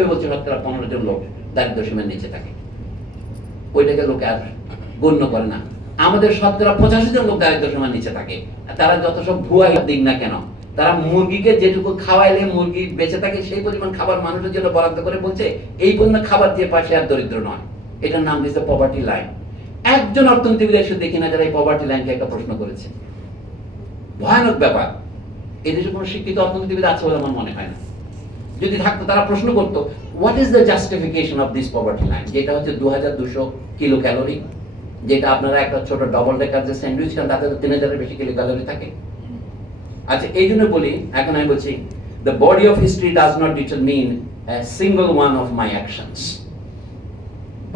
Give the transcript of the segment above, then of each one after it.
ভেবে বলছে 15 জন লোক দারিদ্র সীমার নিচে থাকে, ওইটাকে লোকে আর গণ্য করে না। আমাদের 85 জন লোক দারিদ্র সীমার নিচে থাকে, তারা যত সব ভুয়া দিক না কেন, তারা মুরগিকে যেটুকু খাওয়াইলে মুরগি বেঁচে থাকে সেই পরিমাণ খাবার মানুষের জন্য বরাদ্দ করে বলছে এই পরিমাণ খাবার দিয়ে পাশে আর দরিদ্র নয়। এটার নাম দিয়েছে পভার্টি লাইন। একজন অর্থনীতিবিদ এসে দেখি না যারা এই পভার্টি লাইনকে একটা প্রশ্ন করেছে। ভয়ানক ব্যাপার। এদেশে কোনো শিক্ষিত অর্থনীতিবিদ আছে বলে আমার মনে হয় না। যদি থাকতো তারা প্রশ্ন করতো what is the justification of this poverty line, যেটা হচ্ছে 2200 কিলো ক্যালোরি, যেটা আপনারা একটা ছোট ডবল ডেকার যে স্যান্ডউইচ খান তাতে 3000 এর বেশি কিলো ক্যালোরি থাকে। আচ্ছা, এই জন্য বলি, এখন আমি বলছি the body of history does not determine a single one of my actions.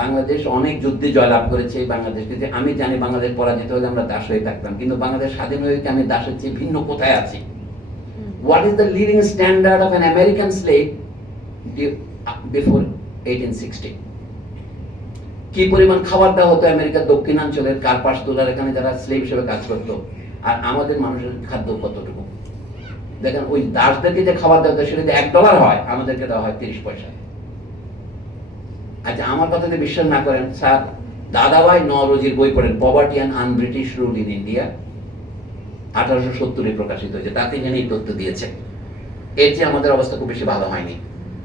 Bangladesh অনেক যুদ্ধে জয়লাভ করেছে। বাংলাদেশকে যে আমি জানি বাংলাদেশ পরাজিত হলে আমরা দাস হয়ে থাকতাম, কিন্তু বাংলাদেশ স্বাধীন হয়ে আমি দাসের চেয়ে ভিন্ন কোথায় আছি? What is the living standard of an American slave before 1860? কি পরিমাণ খাবার দেওয়া হতো আমেরিকার দক্ষিণাঞ্চলের কার্পাসতুলার এখানে যারা স্লেভ হিসেবে কাজ করতো, আর আমাদের মানুষের খাদ্য কতটুকু দেখেন। ওই দাসদেরকে যে খাবার দেওয়া হতো সেটা $1 হয়, আমাদেরকে দেওয়া হয় 30 পয়সা। আচ্ছা, আমার কথাতে বিশ্বাস না করেন, স্যার দাদাভাই নওরোজির বই পড়েন, poverty and un-British rule in India, 1870 প্রকাশিত হয়েছে, তাতে এখানে এই তথ্য দিয়েছে। এর চেয়ে আমাদের অবস্থা খুব বেশি ভালো হয়নি।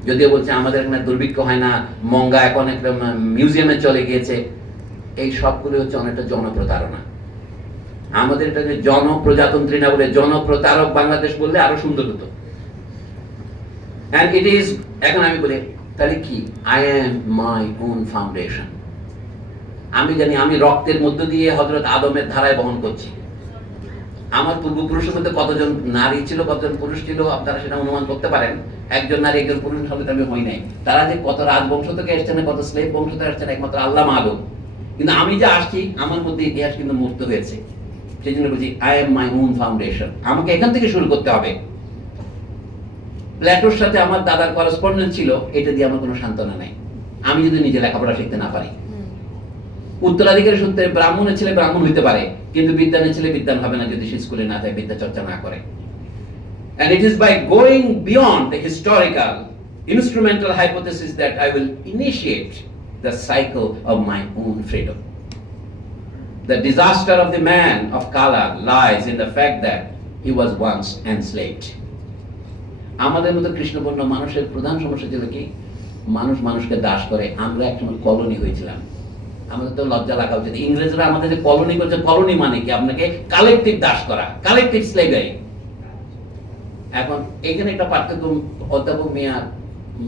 যদিও বলছে আমাদের এখানে দুর্ভিক্ষ হয় না, মঙ্গা এখন একটা মিউজিয়ামে চলে গিয়েছে, এই সবগুলো হচ্ছে অনেকটা জনপ্রতারণা। আমাদের এটা যে জনপ্রজাতন্ত্রী না বলে জনপ্রতারক বাংলাদেশ বললে আরো সুন্দর হতো। এন্ড ইট ইজ, এখন আমি বলি তাহলে কি, I M my own foundation. আমি জানি আমি রক্তের মধ্য দিয়ে হযরত আদমের ধারায় বহন করছি। আমার পূর্বপুরুষের মধ্যে কতজন নারী ছিল, কতজন পুরুষ ছিল, আপনারা সেটা অনুমান করতে পারেন। একজন নারী একজন পুরুষ হবে আমি হই নাই। তারা যে কত রাজবংশ থেকে এসছেন, কত স্লেভ বংশ থেকে এসছেন, একমাত্র আল্লাহ মালুম। কিন্তু আমি যে আসছি, আমার মধ্যে ইতিহাস কিন্তু মুক্ত হয়েছে। সেই জন্য বলছি I M my own foundation. আমাকে এখান থেকে শুরু করতে হবে। প্লেটোর সাথে আমার দাদার করেসপন্ডেন্স ছিল, এটা দিয়ে আমার কোনো সান্ত্বনা নাই আমি যদি নিজে লেখাপড়া শিখতে না পারি। উত্তরাধিকারী সূত্রে ব্রাহ্মণের ছেলে ব্রাহ্মণ হইতে পারে, কিন্তু বিদ্বানের ছেলে বিদ্বান হবে না যদি সে স্কুলে না যায়, বিদ্যা চর্চা না করে। And it is by going beyond the historical instrumental hypothesis that I will initiate the cycle of my own freedom. The disaster of the man of color lies in the fact that he was once enslaved. আমাদের মতো কৃষ্ণবর্ণ মানুষের প্রধান সমস্যা ছিল কি, মানুষ মানুষকে দাস করে। আমরা একসময় কলোনি হয়েছিলাম, আমাদের তো লজ্জা লাগা উচিত। ইংরেজরা আমাদের যে কলোনি করছে, কলোনি মানে কি, আপনাকে কালেকটিভ দাস করা, কালেকটিভ স্লেভারি। এখন এখানে একটা পার্থক্য, অধ্যাপক মিয়া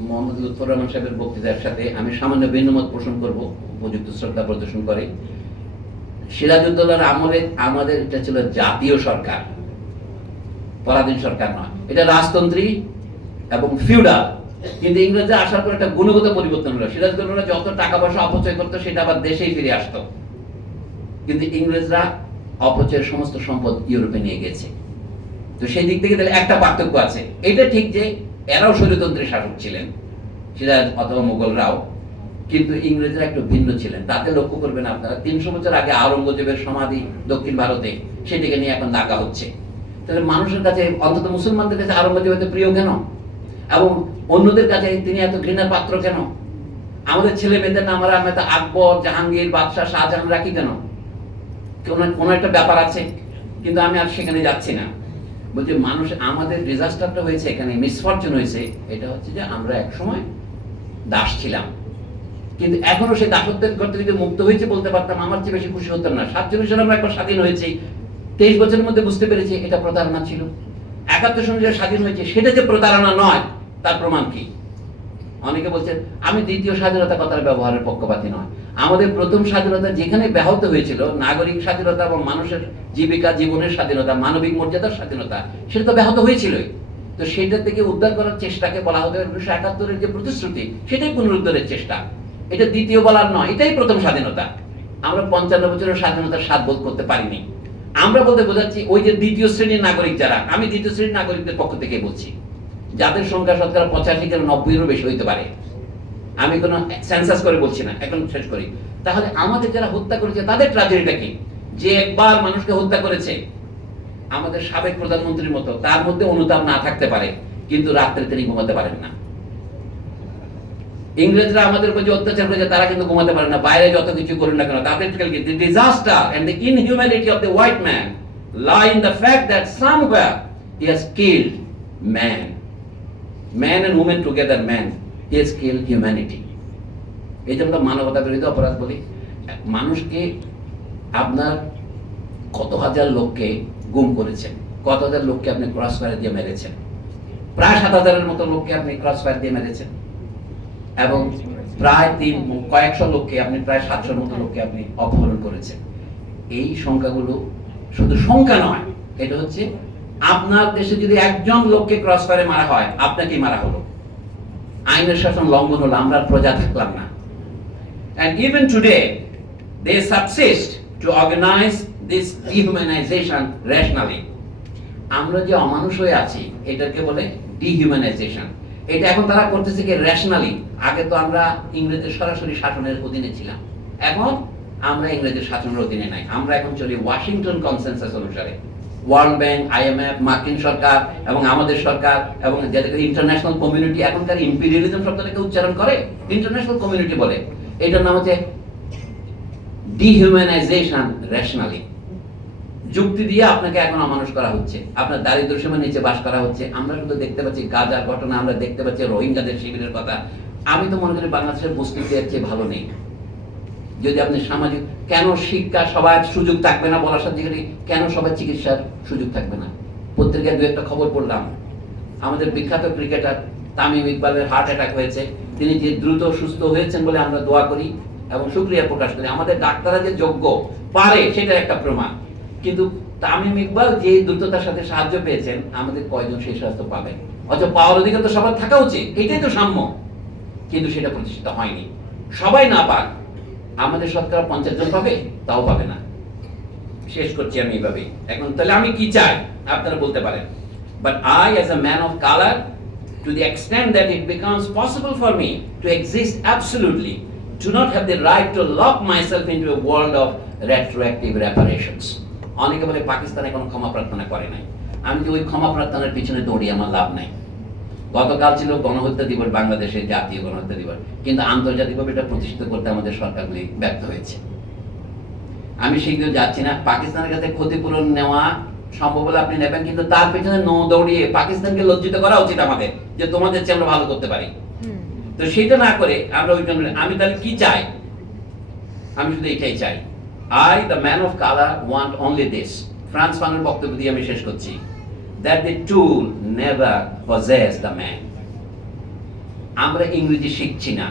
মোহাম্মদ লুৎফর রহমান সাহেবের বক্তৃতার সাথে আমি সামান্য ভিন্নমত পোষণ করব, উপযুক্ত শ্রদ্ধা প্রদর্শন করে। সিরাজউদ্দৌলার আমলে আমাদের এটা ছিল জাতীয় সরকার, পরাধীন সরকার নয়। এটা রাজতন্ত্রী এবং ফিউডাল। কিন্তু ইংরেজরা আসার পর একটা গুণগত পরিবর্তন হলো। সিরাজউদ্দৌলা যত টাকা পয়সা অপচয় করতো সেটা আবার দেশেই ফিরে আসতো, কিন্তু ইংরেজরা অপচয়ের সমস্ত সম্পদ ইউরোপে নিয়ে গেছে। তো সেই দিক থেকে তাহলে একটা পার্থক্য আছে। এটা ঠিক যে এরাও স্বৈরতন্ত্রী শাসক ছিলেন, সিরাজ অথবা মুঘলরাও, কিন্তু ইংরেজরা একটু ভিন্ন ছিলেন। তাতে লক্ষ্য করবেন আপনারা 300 বছর আগে আওরঙ্গজেবের সমাধি দক্ষিণ ভারতে, সেদিকে নিয়ে এখন ডাকা হচ্ছে। তাহলে মানুষের কাছে, অন্তত মুসলমানদের কাছে আওরঙ্গজেব এত প্রিয় কেন, এবং অন্যদের কাছে তিনি এত ঘৃণার পাত্র কেন? আমাদের ছেলে মেয়েদের নাম আমরা আকবর, জাহাঙ্গীর, বাদশাহ, শাহজাহান রাখি কেন? কোনো একটা ব্যাপার আছে, কিন্তু আমি আর সেখানে যাচ্ছি না। বলছি মানুষ, আমাদের ডিজাস্টারটা হয়েছে এখানে, মিসফরচুন হয়েছে, এটা হচ্ছে যে আমরা এক সময় দাস ছিলাম, কিন্তু এখনো সেই দাসত্বের করতে যদি মুক্ত হয়েছে বলতে পারতাম, আমার চেয়ে বেশি খুশি হতাম না। 47 সালে আমরা একবার স্বাধীন হয়েছি, 23 বছরের মধ্যে বুঝতে পেরেছি এটা প্রতারণা ছিল। 71 সালে যে স্বাধীন হয়েছে সেটা যে প্রতারণা নয়, তার প্রমাণ কি? অনেকে বলছেন আমি দ্বিতীয় স্বাধীনতা কথার ব্যবহারের পক্ষপাতী নয়। আমাদের প্রথম স্বাধীনতা যেখানে ব্যাহত হয়েছিল, নাগরিক স্বাধীনতা এবং মানুষের জীবিকা জীবনের স্বাধীনতা, মানবিক মর্যাদার স্বাধীনতা, সেটা তো ব্যাহত হয়েছিলই। তো সেটা থেকে উদ্ধার করার চেষ্টাকে বলা হতো 1971-এর যে প্রতিশ্রুতি, সেটাই পুনরুদ্ধারের চেষ্টা। এটা দ্বিতীয় বলার নয়, এটাই প্রথম স্বাধীনতা। আমরা 55 বছরের স্বাধীনতার স্বাদ বোধ করতে পারিনি। আমরা বলতে বোঝাচ্ছি ওই যে দ্বিতীয় শ্রেণীর নাগরিক যারা, আমি দ্বিতীয় শ্রেণীর নাগরিকদের পক্ষ থেকে বলছি, যাদের সংখ্যা শতকরা 85 থেকে 90-এরও বেশি হইতে পারে। আমি কোনো সেন্সাস করে বলছি না, এখন শেষ করি। তাহলে আমাদের যারা হত্যা করেছে তাদের ট্র্যাজেডিটা কি? যে একবার মানুষকে হত্যা করেছে, আমাদের সাবেক প্রধানমন্ত্রীর মতো, তার মধ্যে অনুতাপ না থাকতে পারে, কিন্তু রাত্রে তিনি ঘুমাতে পারেন না। ইংরেজরা আমাদের উপর যে অত্যাচার করেছে তারা কিন্তু ঘুমাতে পারে না, বাইরে যত কিছু করুন না কেন তাদের the disaster and the inhumanity of the white man lie in the fact that somewhere he has killed man and woman together, he has killed humanity. এই যে আমরা মানবতা বিরোধী অপরাধ বলি, মানুষকে আপনার কত হাজার লোককে গুম করেছেন, কত হাজার লোককে আপনি ক্রস ফায়ার দিয়ে মেরেছেন, প্রায় 7,000-এর মতো লোককে আপনি ক্রস ফায়ার দিয়ে মেরেছেন, এবং প্রায় কয়েকশো লোককে আপনি প্রায় 700-এর মতো লোককে আপনি অপহরণ করেছেন। এই সংখ্যাগুলো শুধু সংখ্যা নয়, এটা হচ্ছে আপনার দেশে যদি একজন লোককে ক্রস ফায়ারে মারা হয় আপনাকেই মারা হলো, আইনের শাসন লঙ্ঘন হলো, আমরা প্রজা থাকলাম না। And even today they subsist to organize this dehumanization rationally. আমরা যে অমানুষ হয়ে আছি এটাকে বলে ডিহিউম্যানাইজেশন। এটা এখন তারা করতেছে কি রেশনালি। আগে তো আমরা ইংরেজের সরাসরি শাসনের অধীনে ছিলাম, এখন আমরা ইংরেজের শাসনের অধীনে নাই, আমরা এখন চলি ওয়াশিংটন কনসেনসাস অনুসারে। ওয়ার্ল্ড ব্যাংক, IMF, মার্কিন সরকার এবং আমাদের সরকার এবং যাদেরকে ইন্টারন্যাশনাল কমিউনিটি, এখনকার ইম্পিরিয়ালিজম শব্দটাকে উচ্চারণ করে ইন্টারন্যাশনাল কমিউনিটি বলে, এটার নাম হচ্ছে ডিহিউম্যানাইজেশন রেশনালি। যুক্তি দিয়ে আপনাকে এখন অমানুষ করা হচ্ছে, আপনার দারিদ্র সীমার নিচে বাস করা হচ্ছে। আমরা শুধু দেখতে পাচ্ছি গাজার ঘটনা, আমরা দেখতে পাচ্ছি রোহিঙ্গাদের শিবিরের কথা। আমি তো মনে করি বাংলাদেশের বস্তিতে এর চেয়ে ভালো নেই। যদি আপনি সামাজিক, কেন শিক্ষা সবার সুযোগ থাকবে না বলার সাথে কেন সবার চিকিৎসার সুযোগ থাকবে না? পত্রিকায় দু একটা খবর পড়লাম, আমাদের বিখ্যাত ক্রিকেটার তামিম ইকবালের হার্ট অ্যাটাক হয়েছে, তিনি যে দ্রুত সুস্থ হয়েছেন বলে আমরা দোয়া করি এবং শুকরিয়া প্রকাশ করি। আমাদের ডাক্তাররা যে যোগ্য পারে সেটা একটা প্রমাণ, কিন্তু তামিম ইকবাল যে দ্রুততার সাথে সাহায্য পেয়েছেন, আমাদের কয়জন সেই সাহায্য পাবেন? অথচ পাওয়ার অধিকার তো সবার থাকা উচিত, এটাই তো সাম্য, কিন্তু সেটা প্রতিষ্ঠিত হয়নি। সবাই না পাক, আমাদের শতকরা 50 জন পাবে, তাও পাবে না। শেষ করছি আমি এইভাবে। এখন তাহলে আমি কি চাই আপনারা বলতে পারেন। But I as a man of color, to the extent that it becomes possible for me to exist absolutely, do not have the right to lock myself into a world of retroactive reparations. অনেকে বলে পাকিস্তান এখন ক্ষমা প্রার্থনা করে নাই। আমি যে ওই ক্ষমা প্রার্থনার পিছনে দৌড়ি, আমার লাভ নাই। গতকাল ছিল গণহত্যা দিবস, বাংলাদেশের জাতীয় গণহত্যা দিবস, কিন্তু আন্তর্জাতিকভাবে এটা প্রতিষ্ঠিত করতে আমাদের সরকারগুলি ব্যর্থ হয়েছে। আমি শীঘ্রই যাচ্ছি না, পাকিস্তানের কাছে ক্ষতিপূরণ নেওয়া সম্ভব হলে আপনি নেবেন, কিন্তু তার পেছনে দৌড়িয়ে পাকিস্তানকে লজ্জিত করা উচিত আমাদের, যে তোমাদের চেয়ে আমরা ভালো করতে পারি। তো সেটা না করে আমরা ওই জন্য, আমি তাহলে কি চাই? আমি শুধু এটাই চাই, I the man of color want only this. Frantz ফানের বক্তব্য দিয়ে আমি শেষ করছি, that the tool never possess the man. আমরা ইংরেজি শিখছি না,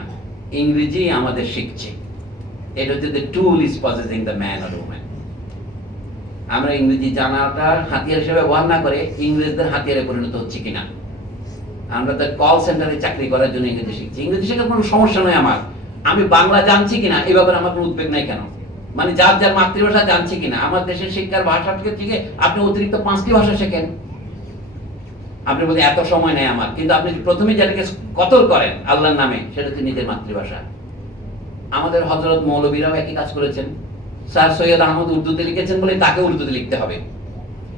ইংরেজি আমাদের শিখছে। এটা হচ্ছে the tool is possessing the man or woman. আমরা ইংরেজি জানাটা হাতিয়ার হিসেবে ব্যবহার না করে ইংরেজদের হাতিয়ারে পরিণত হচ্ছে কিনা। আমরা তো কল সেন্টারে চাকরি করার জন্য ইংরেজি শিখছি, ইংরেজি শেখার কোনো সমস্যা নয় আমার। আমি বাংলা জানছি কিনা এ ব্যাপারে আমার কোনো উদ্বেগ নাই কেন? মানে যার যার মাতৃভাষা জানছি কিনা। আমার দেশের শিক্ষার ভাষা থেকে আপনি অতিরিক্ত 5টি ভাষা শেখেন, আপনি বলতে এত সময় নেই আমার, কিন্তু আপনি প্রথমে যেটাকে কতল করেন আল্লাহর নামে, সেটা হচ্ছে নিজের মাতৃভাষা। আমাদের হযরত মৌলবীরাও একই কাজ করেছেন। স্যার সৈয়দ আহমদ উর্দুতে লিখেছেন বলে তাকে উর্দুতে লিখতে হবে,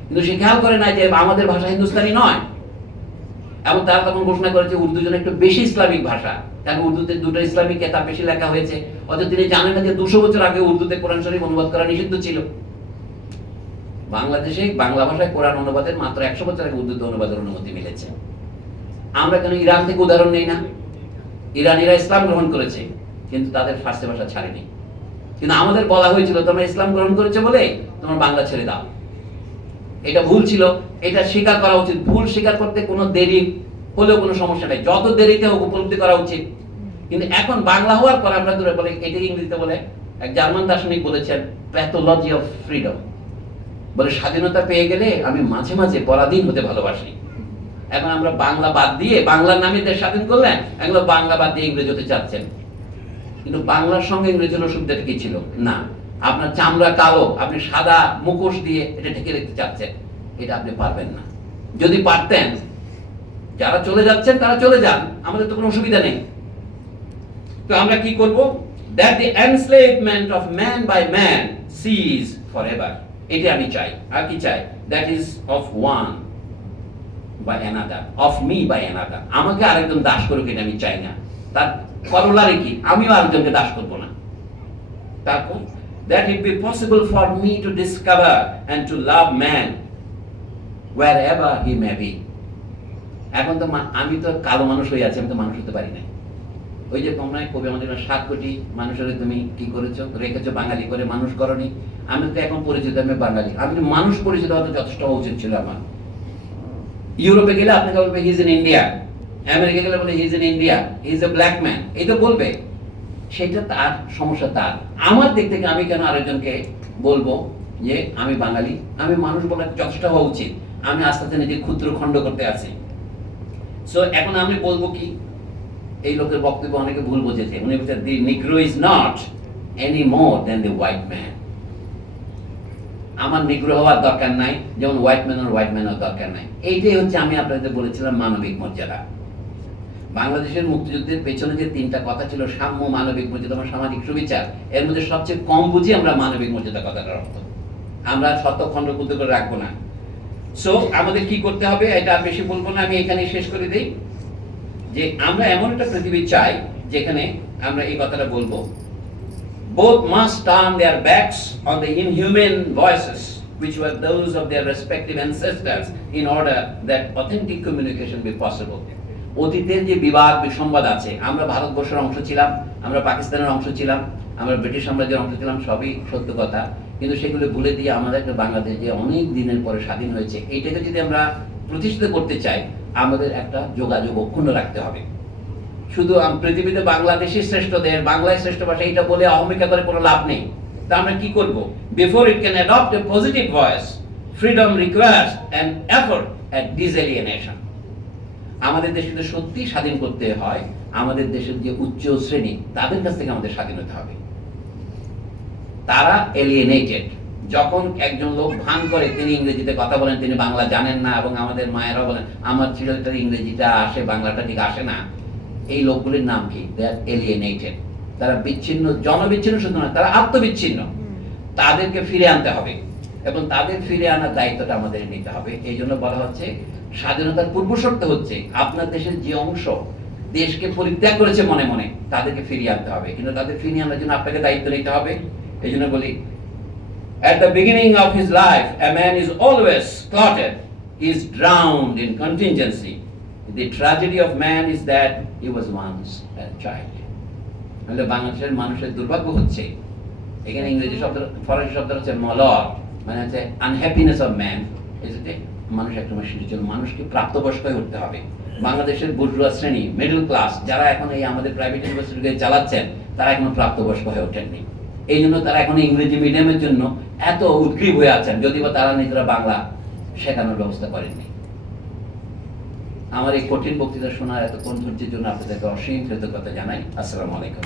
কিন্তু সে খেয়াল করে না যে আমাদের ভাষা হিন্দুস্তানি নয়। এবং তারা তখন ঘোষণা করেছে উর্দু যেন একটু বেশি ইসলামিক ভাষা, কারণ উর্দুতে 2টা ইসলামিক কিতাব বেশি লেখা হয়েছে। অথচ তিনি জানেন না যে 200 বছর আগে উর্দুতে কোরআন শরীফ অনুবাদ করা নিষিদ্ধ ছিল। বাংলাদেশে বাংলা ভাষায় কোরআন অনুবাদের মাত্র 100 বছর আগে উর্দুতে অনুবাদের অনুমতি মিলেছে। আমরা কেন ইরান থেকে উদাহরণ নেই না? ইরানিরা ইসলাম গ্রহণ করেছে, কিন্তু তাদের ফার্সি ভাষা ছাড়েনি। কিন্তু আমাদের বলা হয়েছিল তোমরা ইসলাম গ্রহণ করেছে বলে তোমার বাংলা ছেড়ে দাও। এটা ভুল ছিল, এটা স্বীকার করা উচিত। ভুল স্বীকার করতে কোনো দেরি হলেও কোনো সমস্যা নেই, যত দেরিতে হোক উপলব্ধি করা উচিত। কিন্তু এখন বাংলা হওয়ার পর আমরা দূরে বলে, এটা ইংরেজিতে বলে এক জার্মান দার্শনিক বলেছেন প্যাথোলজি অফ ফ্রিডম, বলে স্বাধীনতা পেয়ে গেলে আমি মাঝে মাঝে পরাধীন হতে ভালোবাসি। এখন আমরা বাংলা বাদ দিয়ে, বাংলার নামে দেশ স্বাধীন করলেন, এগুলো বাংলা বাদ দিয়ে ইংরেজি হতে চাচ্ছেন। কিন্তু বাংলার সঙ্গে ইংরেজির অসুবিধাটা কি ছিল? না, আপনার চামড়া কালো, আপনি সাদা মুখোশ দিয়ে এটা ঢেকে রেখতে চাচ্ছেন, এটা আপনি পারবেন না। যদি পারতেন, যারা চলে যাচ্ছেন তারা চলে যান, আমাদের তো কোনো অসুবিধা নেই। তো আমরা কি করব? that the enslavement of man by man cease forever. এটা আমি চাই। আর কি চাই? that is of one by another, of me by another. আমাকে আরেকজন দাস করুক, এটা আমি চাই না। তার করলারে কি, আমিও আরেকজনকে দাস করবো না। তারপর that it be possible for me to discover and to love man wherever he may be. এখন তো আমি তো কালো মানুষ হয়ে আছি, আমি তো মানুষ হতে পারি না। ওই যে তোমরা কবি আমাদের 7 কোটি মানুষের তুমি কি করেছো, রেখেছো বাঙালি করে, মানুষ করনি। আমি তো এখন পরিচিত, আমি বাঙালি, আমি তো মানুষ পরিচিত হতে যথেষ্ট হওয়া উচিত ছিল আমার। ইউরোপে গেলে আপনাকে বলবে he is in India, America গেলে বলে he is in India, he is a black man, এই তো বলবে। সেটা তার সমস্যা, তার। আমার দিক থেকে আমি কেন আরেকজনকে বলবো যে আমি বাঙালি, আমি মানুষ বলে যথেষ্ট হওয়া উচিত। আমি আস্তে আস্তে নিজে ক্ষুদ্র খণ্ড করতে আছি। সো এখন আমি বলবো কি, এই লোকের বক্তব্য অনেকে ভুল বুঝেছে। উনি বলছেন the negro is not any more than the white man. আমার নিগ্রো হওয়ার দরকার নাই, যেমন হোয়াইট ম্যানের দরকার নাই। এইটাই হচ্ছে আমি আপনাদের বলেছিলাম মানবিক মর্যাদা। বাংলাদেশের মুক্তিযুদ্ধের পেছনে যে 3টা কথা ছিল, সাম্য, মানবিক মর্যাদা এবং সামাজিক সুবিচার, এর মধ্যে সবচেয়ে কম বুঝি আমরা মানবিক মর্যাদা কথাটার অর্থ। আমরা শত খণ্ড বুদ্ধ করে রাখবো না। সো আমাদের কি করতে হবে, এটা আর বেশি বলবো না, আমি এখানেই শেষ করে দিই যে আমরা এমন একটা পৃথিবী চাই যেখানে আমরা এই কথাটা বলবো, both must turn their backs on the inhuman voices which were those of their respective ancestors in order that authentic communication be possible. অতীতের যে বিবাদ বিসম্বাদ আছে, আমরা ভারতবর্ষের অংশ ছিলাম, আমরা পাকিস্তানের অংশ ছিলাম, আমরা ব্রিটিশ সাম্রাজ্যের অংশ ছিলাম, সবই সত্য কথা। কিন্তু সেগুলো ভুলে দিয়ে আমাদের একটা বাংলাদেশ যে অনেক দিনের পরে স্বাধীন হয়েছে, এইটাকে যদি আমরা প্রতিষ্ঠিত করতে চাই, আমাদের একটা যোগাযোগ অক্ষুণ্ণ রাখতে হবে। শুধু পৃথিবীতে বাংলাদেশই শ্রেষ্ঠ দেশ, বাংলায় শ্রেষ্ঠ ভাষা, এইটা বলে অহমিকা করে কোনো লাভ নেই। তা আমরা কি করব? Before it can adopt a positive voice, freedom requires an effort at disalienation. আমাদের দেশকে সত্যি স্বাধীন করতে হয়, আমাদের দেশের যে উচ্চ শ্রেণী, তাদের কাছ থেকে আমাদের স্বাধীন হতে হবে। তারা এলিয়েনেটেড। যখন একজন লোক ভান করে তিনি ইংরেজিতে কথা বলেন, তিনি বাংলা জানেন না, এবং আমাদের মায়েরা বলেন আমার ছেলেটার ইংরেজিটা আসে, বাংলাটা ঠিক আসে না, এই লোকগুলির নাম কি? দে আর এলিয়েনেটেড। তারা বিচ্ছিন্ন, জনবিচ্ছিন্ন শুধু না, তারা আত্মবিচ্ছিন্ন। তাদেরকে ফিরে আনতে হবে, এবং তাদের ফিরে আনার দায়িত্বটা আমাদের নিতে হবে। এই জন্য বলা হচ্ছে স্বাধীনতার পূর্ব শর্ত হচ্ছে আপনার দেশের যে অংশ দেশকে পরিত্যাগ করেছে মনে মনে, তাদেরকে ফিরিয়ে আনতে হবে। কিন্তু তাদের ফিরিয়ে আনার জন্য আপনাকে দায়িত্ব নিতে হবে। এই জন্য বলি, at the beginning of his life a man is always clotted, he is drowned in contingency. The tragedy of man is that he was once a child. মানে বাংলাদেশের মানুষের দুর্ভাগ্য হচ্ছে, এখানে ইংরেজি শব্দ, ফরাসি শব্দ হচ্ছে মলড, মানে হচ্ছে আনহ্যাপিনেস অফ ম্যান। এটাতে মানুষ একটা মেশিনের জন্য মানুষকে প্রাপ্তবয়স্ক হয়ে উঠতে হবে। বাংলাদেশের বুর্জুয়া শ্রেণী, মিডল ক্লাস, যারা এখন এই আমাদের প্রাইভেট ইউনিভার্সিটিকে চালাচ্ছেন, তারা এখনো প্রাপ্তবয়স্ক হয়ে ওঠেননি। এই জন্য তারা এখন ইংরেজি মিডিয়ামের জন্য এত উদ্গ্রীব হয়ে আছেন, যদিও তারা নিজেরা বাংলা শেখানোর ব্যবস্থা করেননি। আমার এই কঠিন বক্তৃতা শোনার এতক্ষণ ধৈর্যের জন্য আপনাদেরকে অসীম কৃতজ্ঞতা জানাই। আসসালামু আলাইকুম।